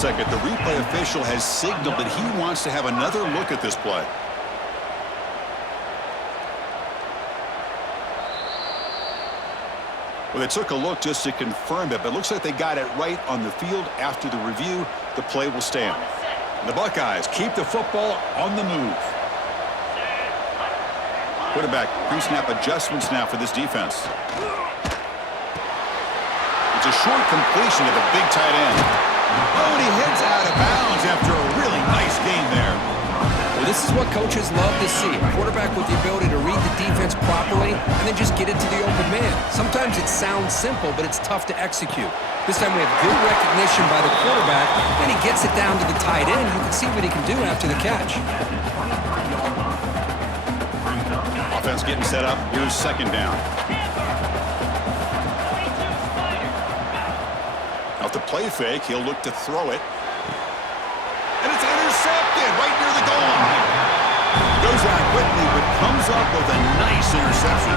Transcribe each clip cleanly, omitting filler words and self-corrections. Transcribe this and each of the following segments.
second. The replay official has signaled that he wants to have another look at this play. Well, they took a look just to confirm it, but it looks like they got it right on the field. After the review, the play will stand. And the Buckeyes keep the football on the move. Quarterback pre-snap adjustments now for this defense. It's a short completion to the big tight end. Oh, and he heads out of bounds after a really nice game there. Well, this is what coaches love to see. A quarterback with the ability to read the defense properly and then just get it to the open man. Sometimes it sounds simple, but it's tough to execute. This time we have good recognition by the quarterback, and he gets it down to the tight end. You can see what he can do after the catch. Offense getting set up. Here's second down. Off the play fake, he'll look to throw it. And it's intercepted right near the goal line. Goes out quickly, but comes up with a nice interception.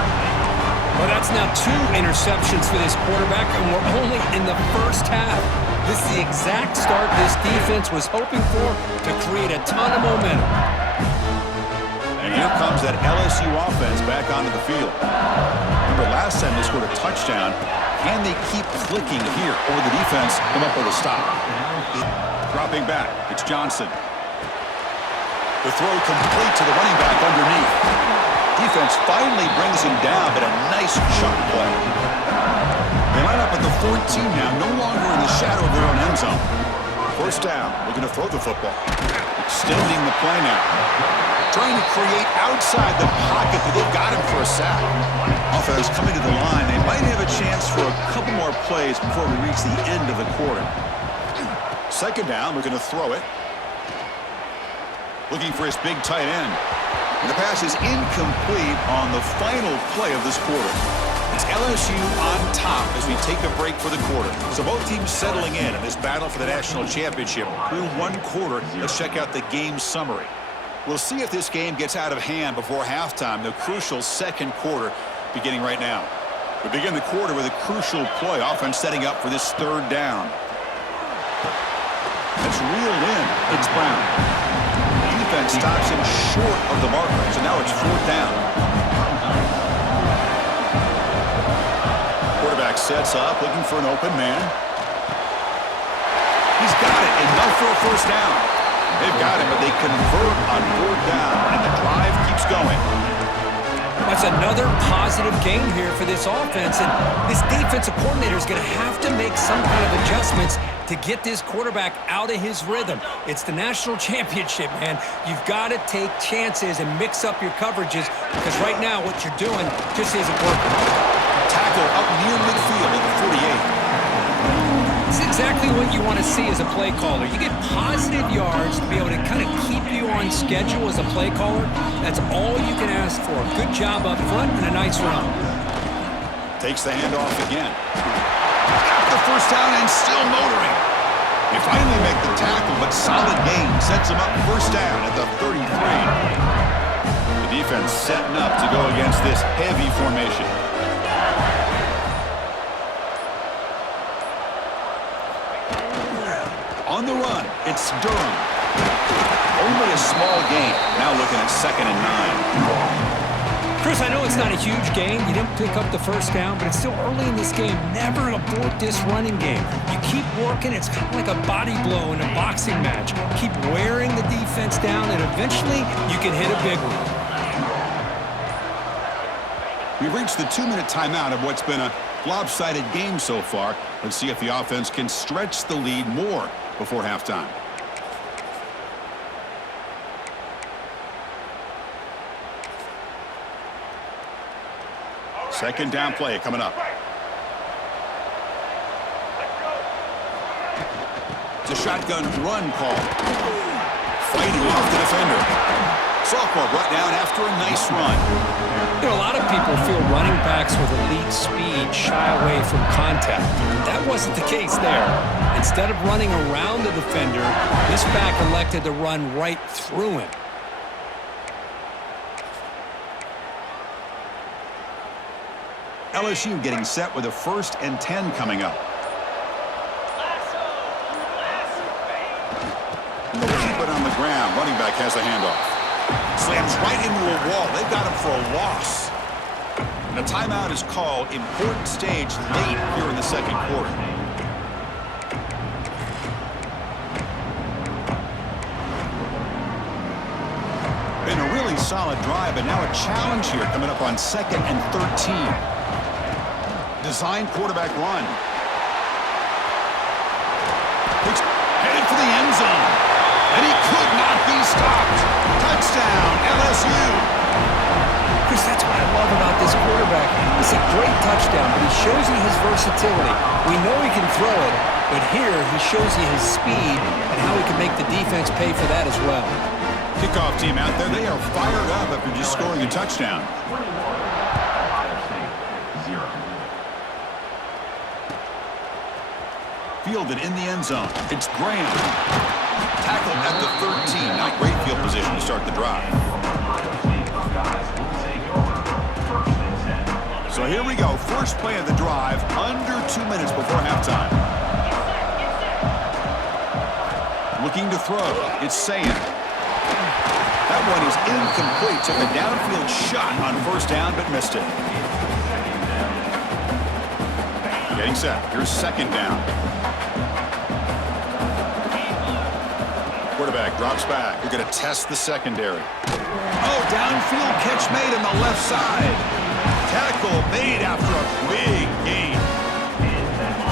Well, that's now 2 interceptions for this quarterback, and we're only in the first half. This is the exact start this defense was hoping for to create a ton of momentum. And here comes that LSU offense back onto the field. Remember, last time they scored a touchdown. Can they keep clicking here, or the defense come up with a stop? Dropping back, it's Johnson. The throw complete to the running back underneath. Defense finally brings him down, but a nice chunk play. They line up at the 14 now, no longer in the shadow of their own end zone. First down, looking to throw the football. Extending the play now. Trying to create outside the pocket, but they've got him for a sack. Offense coming to the line. They might have a chance for a couple more plays before we reach the end of the quarter. Second down, we're going to throw it. Looking for his big tight end. And the pass is incomplete on the final play of this quarter. It's LSU on top as we take a break for the quarter. So both teams settling in this battle for the national championship. Through one quarter, let's check out the game summary. We'll see if this game gets out of hand before halftime, the crucial second quarter beginning right now. We begin the quarter with a crucial play. Offense setting up for this third down. It's reeled in. It's Brown. Defense stops him short of the marker, so now it's fourth down. Quarterback sets up, looking for an open man. He's got it, enough for a first down. They've got it, but they convert on fourth down, and the drive keeps going. That's another positive game here for this offense, and this defensive coordinator is going to have to make some kind of adjustments to get this quarterback out of his rhythm. It's the national championship, man. You've got to take chances and mix up your coverages, because right now what you're doing just isn't working. Tackle up near midfield at the 48. It's exactly what you want to see as a play caller. You get positive yards to be able to kind of keep you on schedule as a play caller. That's all you can ask for. Good job up front and a nice run. Takes the handoff again. Got the first down and still motoring. They finally make the tackle, but solid gain sets them up first down at the 33. The defense setting up to go against this heavy formation. On the run, it's Durham. Only a small gain. Now looking at 2nd and 9. Chris, I know it's not a huge game. You didn't pick up the first down, but it's still early in this game. Never abort this running game. You keep working. It's kind of like a body blow in a boxing match. Keep wearing the defense down, and eventually you can hit a big one. We've reached the 2-minute timeout of what's been a lopsided game so far. Let's see if the offense can stretch the lead more before halftime. Second down play coming up. It's a shotgun run call. Fighting off the defender. Sophomore brought down after a nice run. You know, a lot of people feel running backs with elite speed shy away from contact. That wasn't the case there. Instead of running around the defender, this back elected to run right through him. LSU getting set with a 1st and 10 coming up. And they'll keep it on the ground. Running back has the handoff. Slams right into a wall. They've got him for a loss. And a timeout is called. Important stage late here in the second quarter. Been a really solid drive, but now a challenge here coming up on 2nd and 13. Design quarterback run. Headed for the end zone. And he could not be stopped. Touchdown, LSU. Chris, that's what I love about this quarterback. It's a great touchdown, but he shows you his versatility. We know he can throw it, but here he shows you his speed and how he can make the defense pay for that as well. Kickoff team out there, they are fired up after just scoring a touchdown. Fielded in the end zone. It's Graham. Tackled at the 13. Not great field position to start the drive. So here we go. First play of the drive. Under 2 minutes before halftime. Looking to throw. It's Sayan. That one is incomplete. Took a downfield shot on first down, but missed it. Getting set. Here's second down. Quarterback drops back. We're going to test the secondary. Oh, downfield catch made on the left side. Tackle made after a big gain.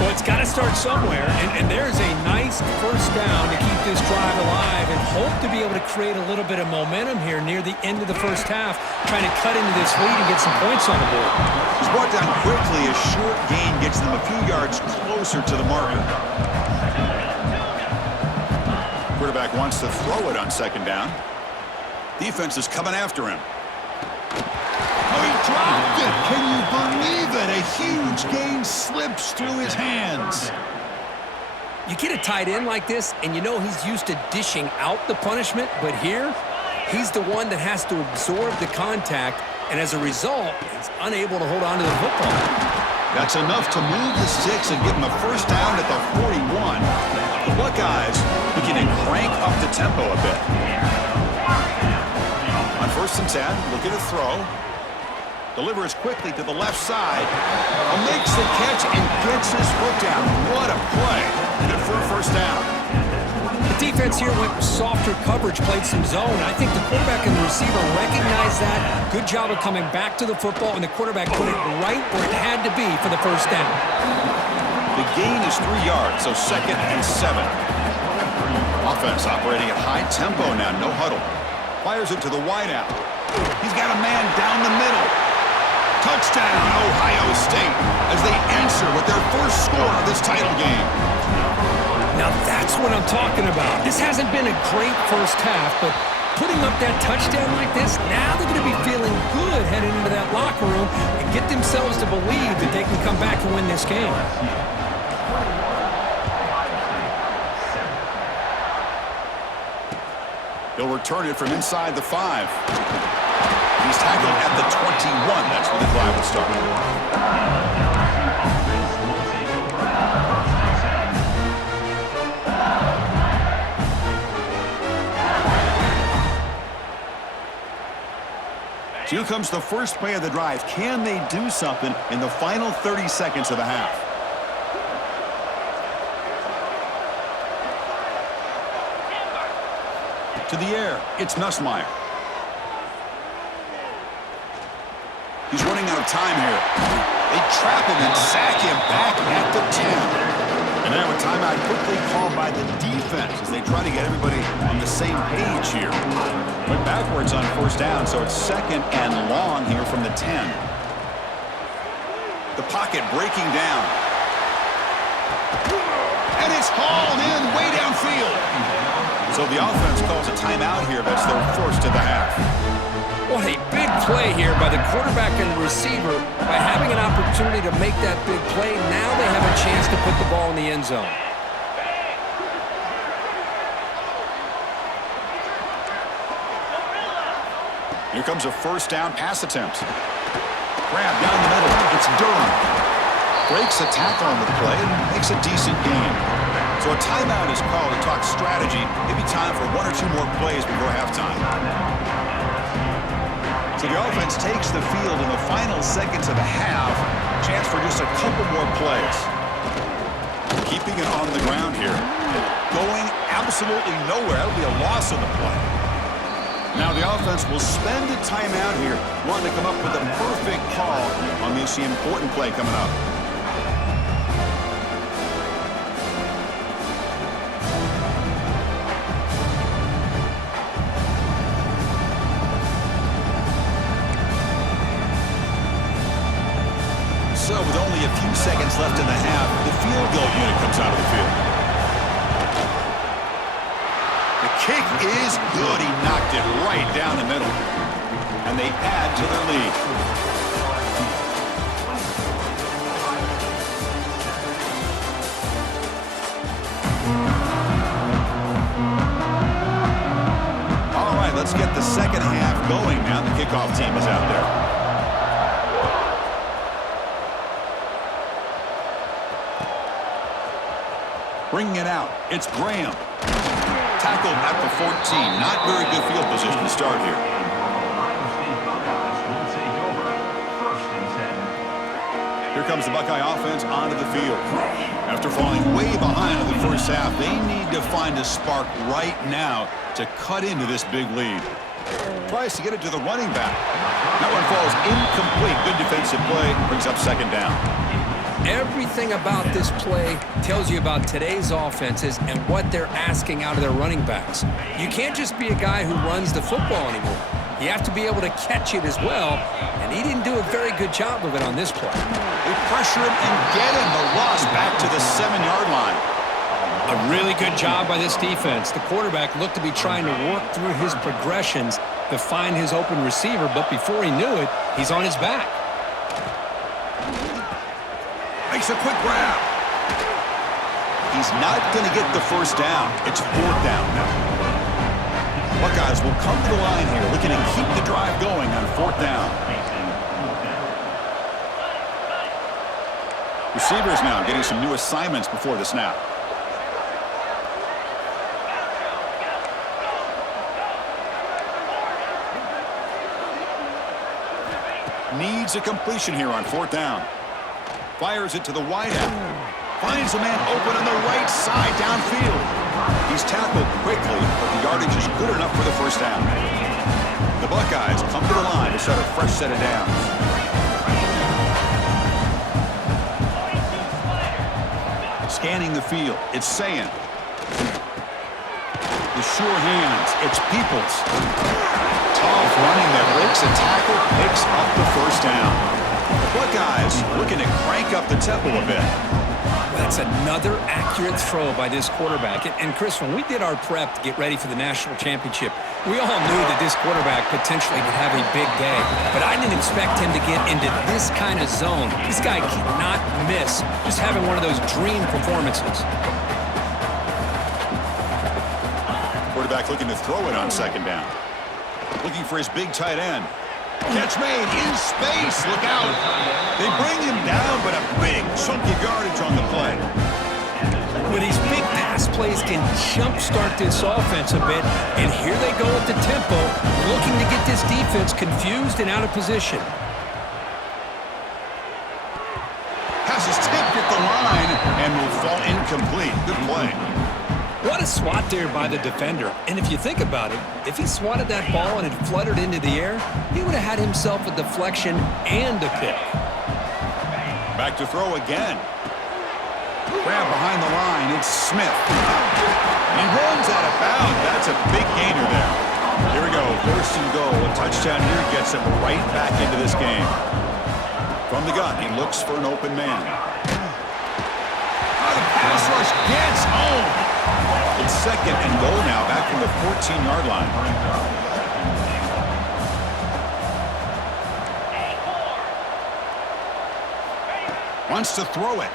Well, it's got to start somewhere, and there's a nice first down to keep this drive alive and hope to be able to create a little bit of momentum here near the end of the first half, trying to cut into this lead and get some points on the board. He's brought down quickly. A short gain gets them a few yards closer to the marker. Quarterback wants to throw it on second down. Defense is coming after him. Oh, he dropped it. Can you believe it? A huge gain slips through his hands. You get a tight end like this, and you know he's used to dishing out the punishment, but here, he's the one that has to absorb the contact, and as a result, he's unable to hold on to the football. That's enough to move the sticks and give him a first down at the 41. The Buckeyes beginning to crank up the tempo a bit. On 1st and 10, looking to throw. Delivers quickly to the left side. Makes the catch and gets his foot down. What a play. Good for a first down. The defense here went with softer coverage, played some zone. I think the quarterback and the receiver recognized that. Good job of coming back to the football, and the quarterback put it right where it had to be for the first down. The gain is 3 yards, so 2nd and 7. Offense operating at high tempo now, no huddle. Fires it to the wideout. He's got a man down the middle. Touchdown, Ohio State, as they answer with their first score of this title game. Now that's what I'm talking about. This hasn't been a great first half, but putting up that touchdown like this, now they're going to be feeling good heading into that locker room and get themselves to believe that they can come back and win this game. He'll return it from inside the 5. He's tackled at the 21. That's where the drive will start. So here comes the first play of the drive. Can they do something in the final 30 seconds of the half? To the air, it's Nussmeier. He's running out of time here. They trap him and sack him back at the 10. And now a timeout quickly called by the defense as they try to get everybody on the same page here. Went backwards on first down, so it's 2nd and long here from the 10. The pocket breaking down. And it's hauled in way downfield. So the offense calls a timeout here. That's their first of the half. What a big play here by the quarterback and the receiver. By having an opportunity to make that big play, now they have a chance to put the ball in the end zone. Here comes a first down pass attempt. Grab down the middle. It's Durham. Breaks a tackle on the play and makes a decent gain. So a timeout is called to talk strategy. Maybe time for one or two more plays before halftime. So the offense takes the field in the final seconds of the half. Chance for just a couple more plays. Keeping it on the ground here. Going absolutely nowhere. That'll be a loss on the play. Now the offense will spend a timeout here, wanting to come up with a perfect call on this important play coming up. So with only a few seconds left in the half, the field goal unit comes out of the field. The kick is good. He knocked it right down the middle. And they add to their lead. All right, let's get the second half going now. The kickoff team is out there. Bringing it out, it's Graham. Tackled at the 14. Not very good field position to start here. Here comes the Buckeye offense onto the field. After falling way behind in the first half, they need to find a spark right now to cut into this big lead. Tries to get it to the running back. That one falls incomplete. Good defensive play. Brings up second down. Everything about this play tells you about today's offenses and what they're asking out of their running backs. You can't just be a guy who runs the football anymore. You have to be able to catch it as well, and he didn't do a very good job of it on this play. They pressure him and get him. The loss back to the 7-yard line. A really good job by this defense. The quarterback looked to be trying to work through his progressions to find his open receiver, but before he knew it, he's on his back. Makes a quick grab. He's not going to get the first down. It's fourth down now. Buckeyes will come to the line here, looking to keep the drive going on fourth down. Receivers now getting some new assignments before the snap. Needs a completion here on fourth down. Fires it to the wideout. Finds a man open on the right side downfield. He's tackled quickly, but the yardage is good enough for the first down. The Buckeyes come to the line to start a fresh set of downs. Scanning the field, it's Sayin. The sure hands, it's Peoples. Tough running that breaks a tackle, picks up the first down. The Buckeyes looking to crank up the tempo a bit. That's another accurate throw by this quarterback. And Chris, when we did our prep to get ready for the national championship, we all knew that this quarterback potentially could have a big day. But I didn't expect him to get into this kind of zone. This guy cannot miss just having one of those dream performances. Quarterback looking to throw it on second down. Looking for his big tight end. Catch made in space. Look out. They bring him down, but a big chunk of yardage on the play. Well, these big pass plays can jumpstart this offense a bit, and here they go at the tempo, looking to get this defense confused and out of position. Pass is tipped at the line and will fall incomplete. Good play. What a swat there by the defender. And if you think about it, if he swatted that ball and it fluttered into the air, he would have had himself a deflection and a pick. Back to throw again. Grab behind the line. It's Smith. He runs out of bounds. That's a big gainer there. Here we go. First and goal. A touchdown here gets him right back into this game. From the gun, he looks for an open man. The pass rush gets home. It's second and goal now, back from the 14-yard line. Wants to throw it.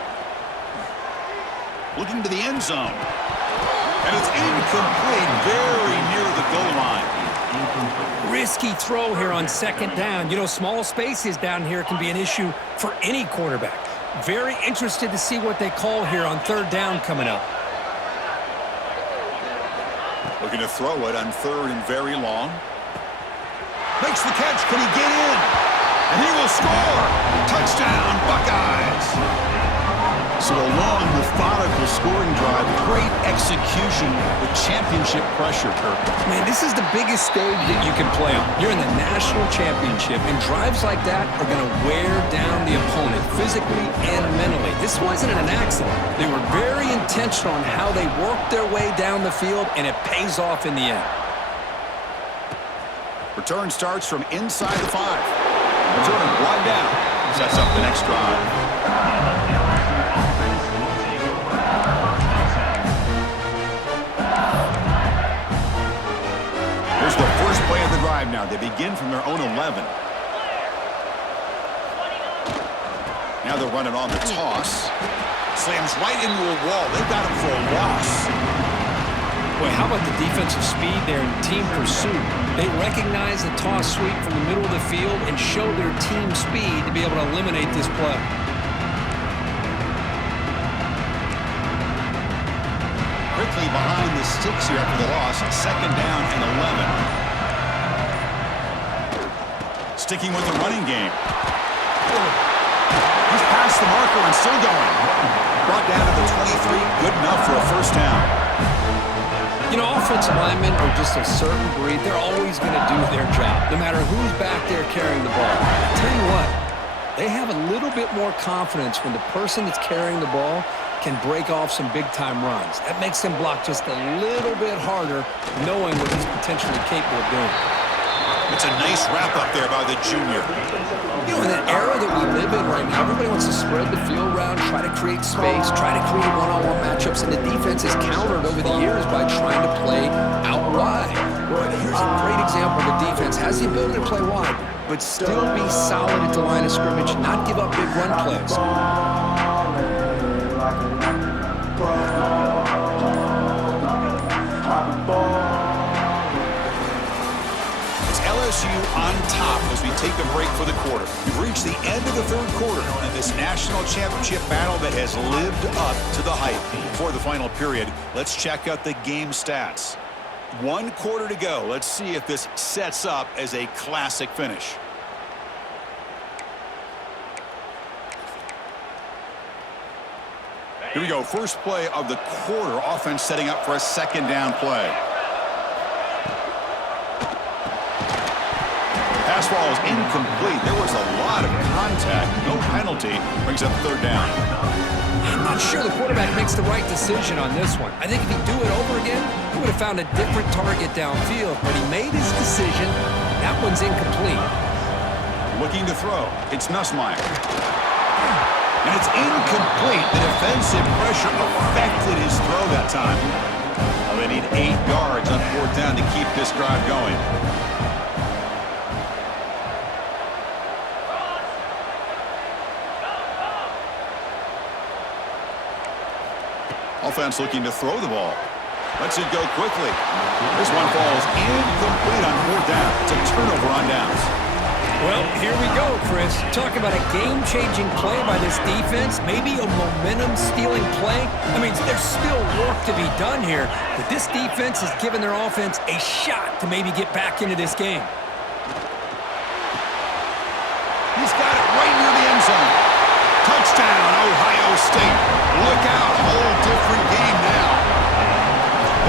Looking to the end zone. And it's incomplete, very near the goal line. Risky throw here on second down. You know, small spaces down here can be an issue for any quarterback. Very interested to see what they call here on third down coming up. Looking to throw it on 3rd and very long. Makes the catch. Can he get in? And he will score. Touchdown, Buckeyes. So a long, methodical scoring drive. Great execution with championship pressure, Kirk. Man, this is the biggest stage that you can play on. You're in the national championship, and drives like that are going to wear down the opponent physically and mentally. This wasn't an accident. They were very intentional on how they worked their way down the field, and it pays off in the end. Return starts from inside the 5. Returning one down. Sets up the next drive. Here's the first play of the drive now. They begin from their own 11. Now they're running on the toss. Slams right into a wall. They've got him for a loss. Boy, how about the defensive speed there in team pursuit? They recognize the toss sweep from the middle of the field and show their team speed to be able to eliminate this play. Quickly behind the sticks here after the loss. 2nd down and 11. Sticking with the running game. He's past the marker and still going. Brought down to the 23. Good enough for a first down. You know, offensive linemen are just a certain breed. They're always going to do their job, no matter who's back there carrying the ball. I'll tell you what, they have a little bit more confidence when the person that's carrying the ball can break off some big-time runs. That makes them block just a little bit harder, knowing what he's potentially capable of doing. It's a nice wrap-up there by the junior. You know, in that era that we live in right now, everybody wants to spread the field around, try to create space, try to create one-on-one matchups, and the defense has countered over the years by trying to play out wide. Well, here's a great example. The defense has the ability to play wide, but still be solid at the line of scrimmage, not give up big run plays. LSU on top as we take a break for the quarter. We've reached the end of the 3rd quarter in this national championship battle that has lived up to the hype. Before the final period, let's check out the game stats. 1 quarter to go. Let's see if this sets up as a classic finish. Here we go. First play of the quarter. Offense setting up for a 2nd down play. Pass ball is incomplete. There was a lot of contact. No penalty. Brings up 3rd down. I'm not sure the quarterback makes the right decision on this one. I think if he'd do it over again, he would have found a different target downfield. But he made his decision. That one's incomplete. Looking to throw. It's Nussmeier. And it's incomplete. The defensive pressure affected his throw that time. Well, they need 8 yards on 4th down to keep this drive going. Offense looking to throw the ball. Lets it go quickly. This one falls incomplete on 4th down. It's a turnover on downs. Well, here we go, Chris. Talk about a game-changing play by this defense. Maybe a momentum-stealing play. I mean, there's still work to be done here, but this defense has given their offense a shot to maybe get back into this game. He's got it right near the end zone. Touchdown, Ohio State. Look out, whole different game now.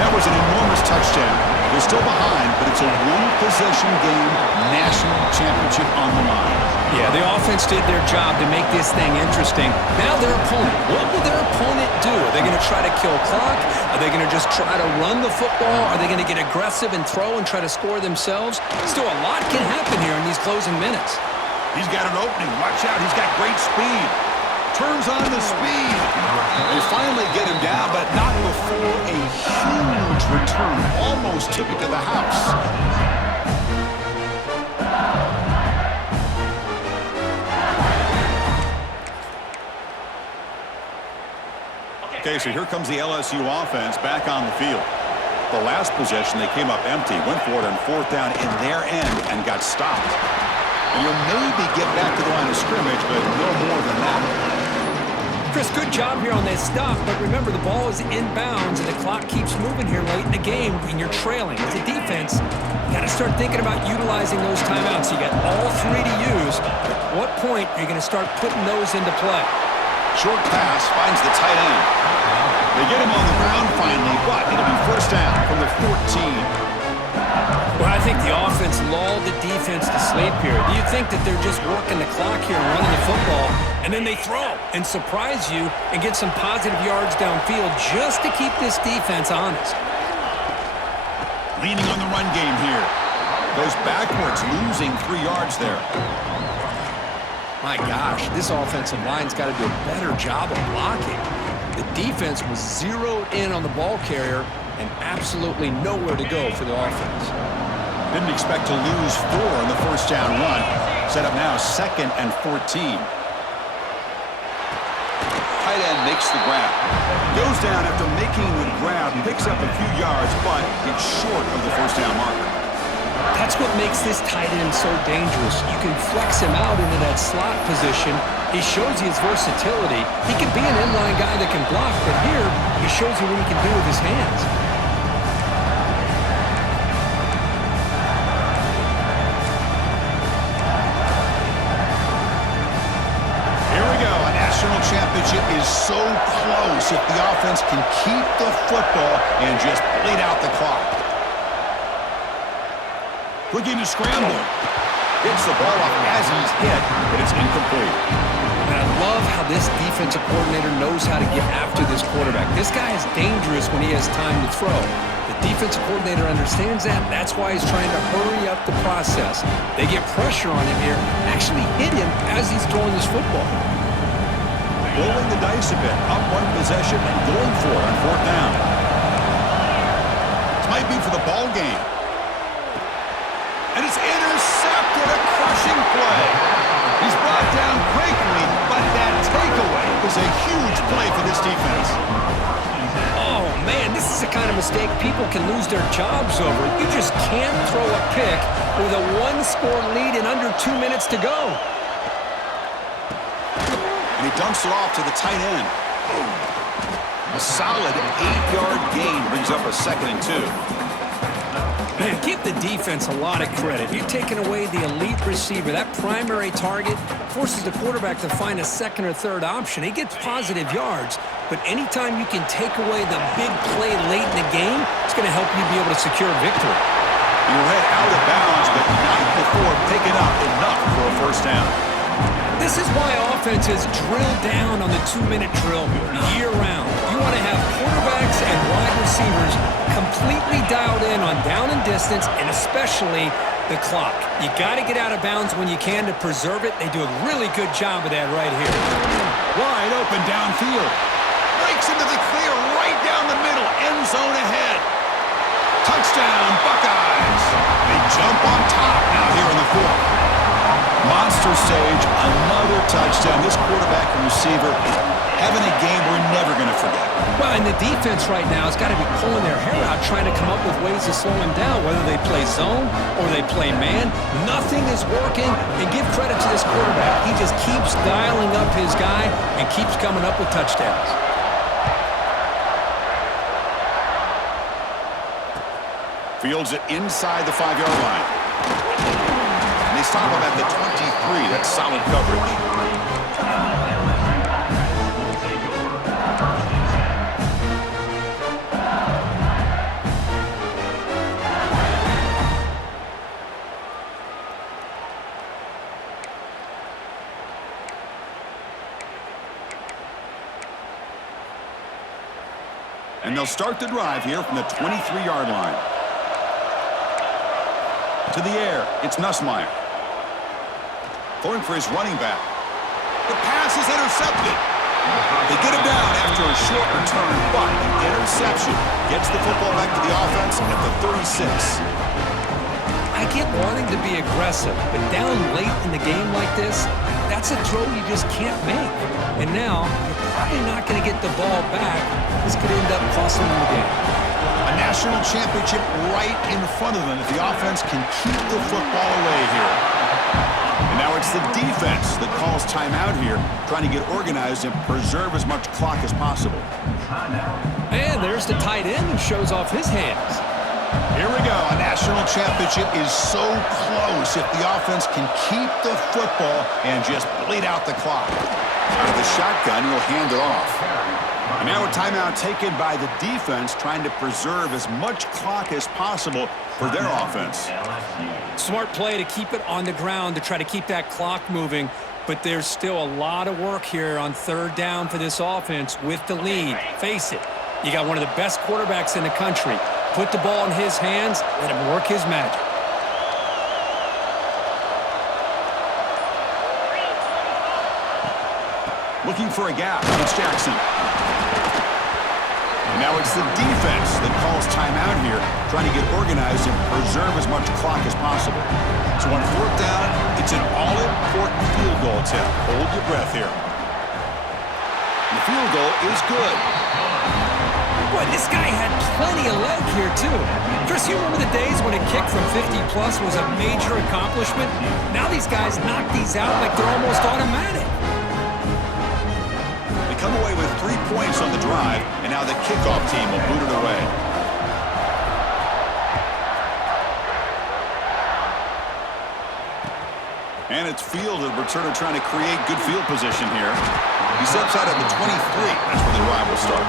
That was an enormous touchdown. They're still behind, but it's a one-possession game, national championship on the line. Yeah, the offense did their job to make this thing interesting. Now their opponent, what will their opponent do? Are they going to try to kill clock? Are they going to just try to run the football? Are they going to get aggressive and throw and try to score themselves? Still, a lot can happen here in these closing minutes. He's got an opening. Watch out. He's got great speed. Turns on the speed. They finally get him down, but not before a huge return. Almost took it to the house. Okay, so here comes the LSU offense back on the field. The last possession, they came up empty, went for it on 4th down in their end and got stopped. And you'll maybe get back to the line of scrimmage, but no more than that. Chris, good job here on that stop, but remember the ball is inbounds and the clock keeps moving here late in the game and you're trailing. As a defense, you got to start thinking about utilizing those timeouts. You got all three to use. At what point are you going to start putting those into play? Short pass finds the tight end. They get him on the ground finally, but it'll be first down from the 14. Well, I think the offense lulled the defense to sleep here. Do you think that they're just working the clock here and running the football, and then they throw and surprise you and get some positive yards downfield just to keep this defense honest? Leaning on the run game here. Goes backwards, losing 3 yards there. My gosh, this offensive line's got to do a better job of blocking. The defense was zeroed in on the ball carrier and absolutely nowhere to go for the offense. Didn't expect to lose 4 on the first down run. Set up now 2nd and 14. Tight end makes the grab. Goes down after making the grab. Picks up a few yards, but it's short of the first down marker. That's what makes this tight end so dangerous. You can flex him out into that slot position. He shows you his versatility. He can be an inline guy that can block, but here he shows you what he can do with his hands. Championship is so close if the offense can keep the football and just bleed out the clock. Looking to scramble. Gets the ball off as he's hit, but it's incomplete. And I love how this defensive coordinator knows how to get after this quarterback. This guy is dangerous when he has time to throw. The defensive coordinator understands that. That's why he's trying to hurry up the process. They get pressure on him here, actually hit him as he's throwing this football. Rolling the dice a bit, up 1 possession and going for it on 4th down. This might be for the ball game. And it's intercepted, a crushing play. He's brought down quickly, but that takeaway is a huge play for this defense. Oh, man, this is the kind of mistake people can lose their jobs over. You just can't throw a pick with a 1-score lead in under 2 minutes to go. And he dumps it off to the tight end. A solid 8-yard gain brings up a 2nd and 2. Man, give the defense a lot of credit. You're taking away the elite receiver. That primary target forces the quarterback to find a 2nd or 3rd option. He gets positive yards, but anytime you can take away the big play late in the game, it's going to help you be able to secure a victory. Your head out of bounds, but not before picking up enough for a first down. This is why offenses drill down on the 2-minute drill year-round. You want to have quarterbacks and wide receivers completely dialed in on down and distance, and especially the clock. You got to get out of bounds when you can to preserve it. They do a really good job of that right here. Wide open downfield. Breaks into the clear right down the middle. End zone ahead. Touchdown, Buckeyes. They jump on top now here in the 4th. Monster Sage, another touchdown. This quarterback and receiver having a game we're never going to forget. Well, and the defense right now has got to be pulling their hair out, trying to come up with ways to slow him down, whether they play zone or they play man. Nothing is working, and give credit to this quarterback. He just keeps dialing up his guy and keeps coming up with touchdowns. Fields it inside the 5-yard line. They stop him at the 23. That's solid coverage. And they'll start the drive here from the 23-yard line. To the air, it's Nussmeier. Throwing for his running back. The pass is intercepted. They get him down after a short return, but an interception gets the football back to the offense at the 36. I get wanting to be aggressive, but down late in the game like this, that's a throw you just can't make. And now, you're probably not going to get the ball back. This could end up costing them the game. A national championship right in front of them if the offense can keep the football away here. And now it's the defense that calls timeout here, trying to get organized and preserve as much clock as possible. And there's the tight end who shows off his hands. Here we go. A national championship is so close if the offense can keep the football and just bleed out the clock. Out of the shotgun, he'll hand it off. And now a timeout taken by the defense, trying to preserve as much clock as possible for their offense. Smart play to keep it on the ground to try to keep that clock moving. But there's still a lot of work here on third down for this offense with the lead. Face it, you got one of the best quarterbacks in the country. Put the ball in his hands, let him work his magic. Looking for a gap. It's Jackson. And now it's the defense that calls timeout here, trying to get organized and preserve as much clock as possible. So on fourth down, it's an all-important field goal attempt. Hold your breath here. And the field goal is good. Boy, this guy had plenty of leg here, too. Chris, you remember the days when a kick from 50-plus was a major accomplishment? Now these guys knock these out like they're almost automatic. They come away with 3 points on the drive, and now the kickoff team will boot it away. And it's fielded. Returner trying to create good field position here. He steps out at the 23. That's where the drive will start.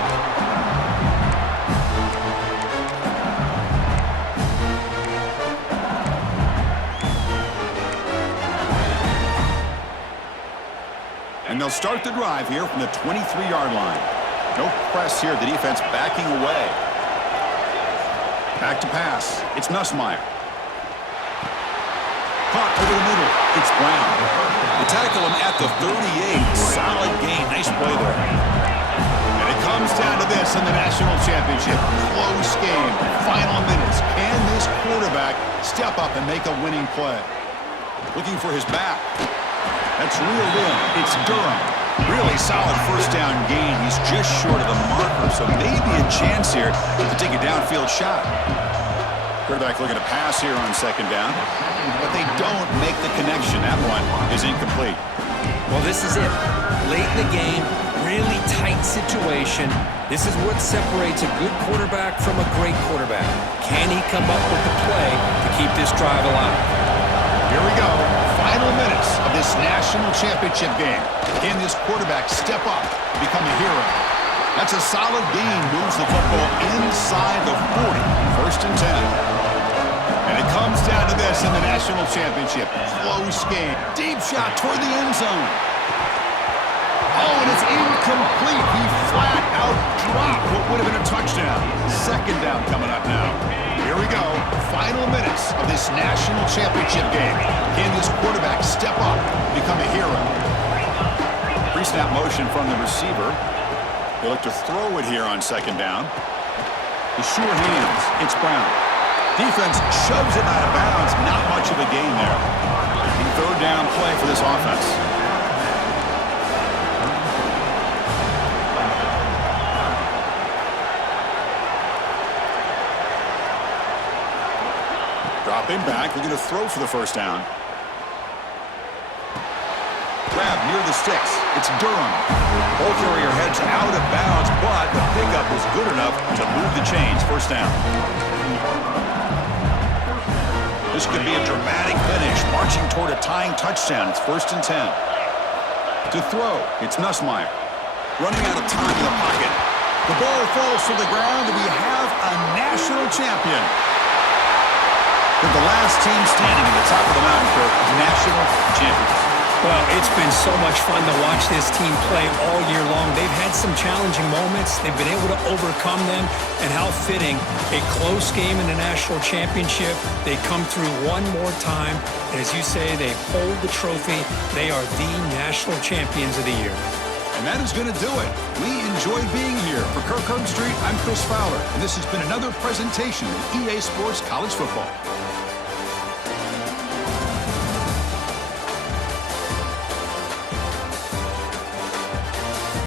And they'll start the drive here from the 23-yard line. No press here. The defense backing away. Back to pass. It's Nussmeier. Caught over the middle. It's Brown. They tackle him at the 38. Solid gain. Nice play there. And it comes down to this in the national championship. Close game. Final minutes. Can this quarterback step up and make a winning play? Looking for his back. That's reeled in. It's Durham. Really solid first down gain. He's just short of the marker, so maybe a chance here to take a downfield shot. Quarterback looking to pass here on second down, but they don't make the connection. That one is incomplete. Well, this is it. Late in the game, really tight situation. This is what separates a good quarterback from a great quarterback. Can he come up with the play to keep this drive alive? Here we go. Final minutes of this national championship game. Can this quarterback step up and become a hero? That's a solid gain. Moves the football inside the 40. First and 10. And it comes down to this in the national championship. Close game. Deep shot toward the end zone. Oh, and it's incomplete. He flat out dropped what would have been a touchdown. Second down coming up now. Here we go. Final minutes of this national championship game. Can this quarterback step up and become a hero? Pre-snap motion from the receiver. They look to throw it here on second down. The sure hands. It's Brown. Defense shoves it out of bounds. Not much of a gain there. Third down play for this offense. Dropping back, we're going to throw for the first down. Grab near the sticks. It's Durham. Ball carrier heads out of bounds, but the pickup was good enough to move the chains. First down. This could be a dramatic finish, marching toward a tying touchdown. It's first and 10. To throw, it's Nussmeier. Running out of time in the pocket. The ball falls to the ground, and we have a national champion. With the last team standing at the top of the mountain for national champions. Well, it's been so much fun to watch this team play all year long. They've had some challenging moments. They've been able to overcome them. And how fitting, a close game in the national championship. They come through one more time. And as you say, they hold the trophy. They are the national champions of the year. And that is going to do it. We enjoyed being here. For Kirk Herbstreit, I'm Chris Fowler. And this has been another presentation of EA Sports College Football.